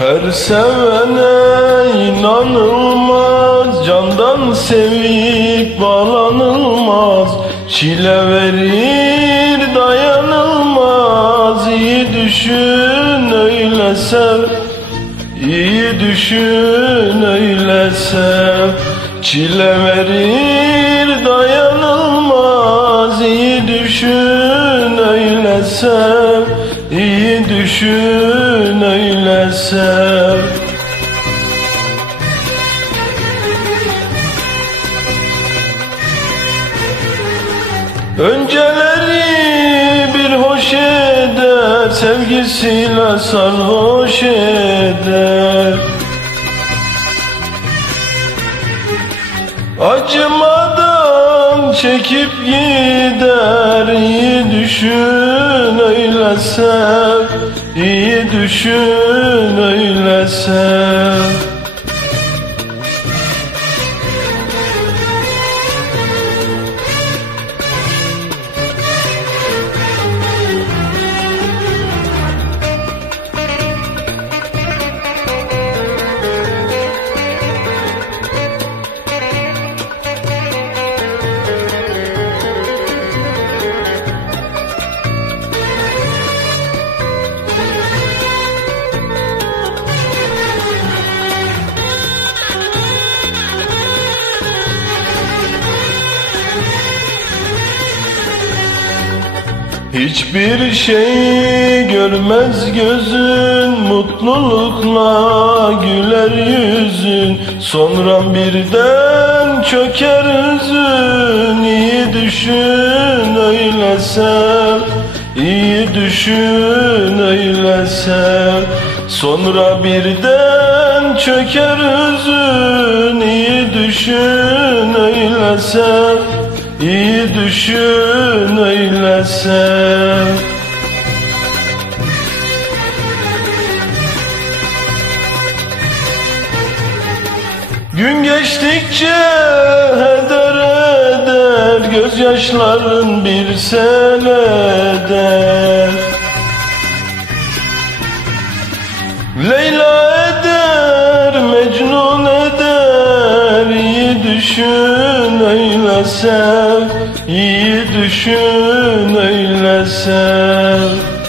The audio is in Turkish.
Her sevene inanılmaz Candan sevip bağlanılmaz. Çile verir dayanılmaz. İyi düşün öyle sev. İyi düşün öyle sev. Çile verir dayanılmaz. İyi düşün öyle sev. İyi düşün sev Önceleri bir hoş eder Sevgisiyle sarhoş eder. Acımadan çekip gider İyi düşün öyle İyi düşün öyle Hiçbir şey görmez gözün Mutlulukla güler yüzün. Sonra birden çöker hüzün İyi düşün öyle sev İyi düşün öyle sev Sonra birden çöker hüzün İyi düşün öyle sev İyi düşün öyle sev Gün geçtikçe heder eder Gözyaşların bir sel eder Leyla eder, Mecnun eder İyi düşün öyle sev İyi düşün öyle sev